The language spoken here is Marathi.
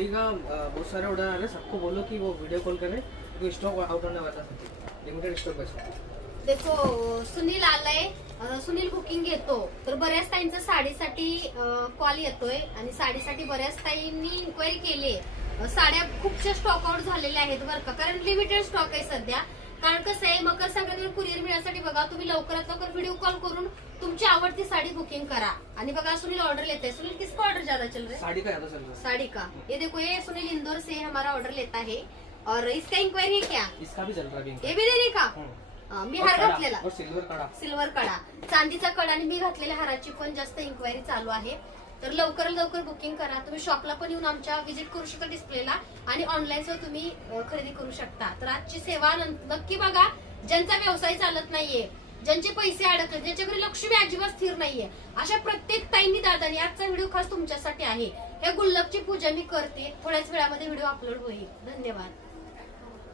बहुत सारे ऑर्डर आ रहे हैं, सबको बोलो कि वो वीडियो कॉल करें क्योंकि स्टॉक आउट होने वाला है, लिमिटेड स्टॉक बचा। देखो सुनील आलाय, सुनील बुकिंग घेतो तर बऱ्याच ताईंचा साडीसाठी कॉल येतोय आणि साडीसाठी बऱ्याच ताईंनी इन्क्वायरी केली। साड्या खूपशा स्टॉक आउट झालेल्या आहेत बरं का, कारण लिमिटेड स्टॉक आहे सध्या। कारण कसं आहे, मकर संक्रांतीवर कुरिअर मिळण्यासाठी बघा तुम्ही लवकरात लवकर व्हिडिओ कॉल करून तुमची आवडती साडी बुकिंग करा। आणि बघा सुनील ऑर्डर लेता है। सुनील किसका ऑर्डर ज्यादा चल रहा है? साड़ी का ज्यादा चल रहा है। साड़ी का, ये देखो ये सुनील इंदौर से हमारा ऑर्डर लेता है और इसका इंक्वायरी है क्या? इसका भी चल रहा है। ये भी देने का? मी हार घातलेला और सिल्वर कडा, सिल्वर कडा, चांदीचा कडा आणि मी घातलेल्या हाराची पण जास्त इन्क्वायरी चालू आहे। तर लवकरात लवकर बुकिंग करा। तुम्ही शॉपला पण येऊन आमच्या व्हिजिट करू शकता डिस्प्लेला, आणि ऑनलाईन सुद्धा तुम्ही खरेदी करू शकता। तर आजची सेवा नक्की बघा। ज्यांचा व्यवसाय चालत नाहीये, ज्यांचे पैसे अडकले, ज्यांच्याकडे लक्ष्मी अजिबात स्थिर नाहीये, अशा प्रत्येक ताईंनी दादानी आजचा व्हिडिओ खास तुमच्यासाठी आहे। हे गुल्लकची पूजा मी करते, थोड्याच वेळामध्ये व्हिडिओ अपलोड होईल। धन्यवाद।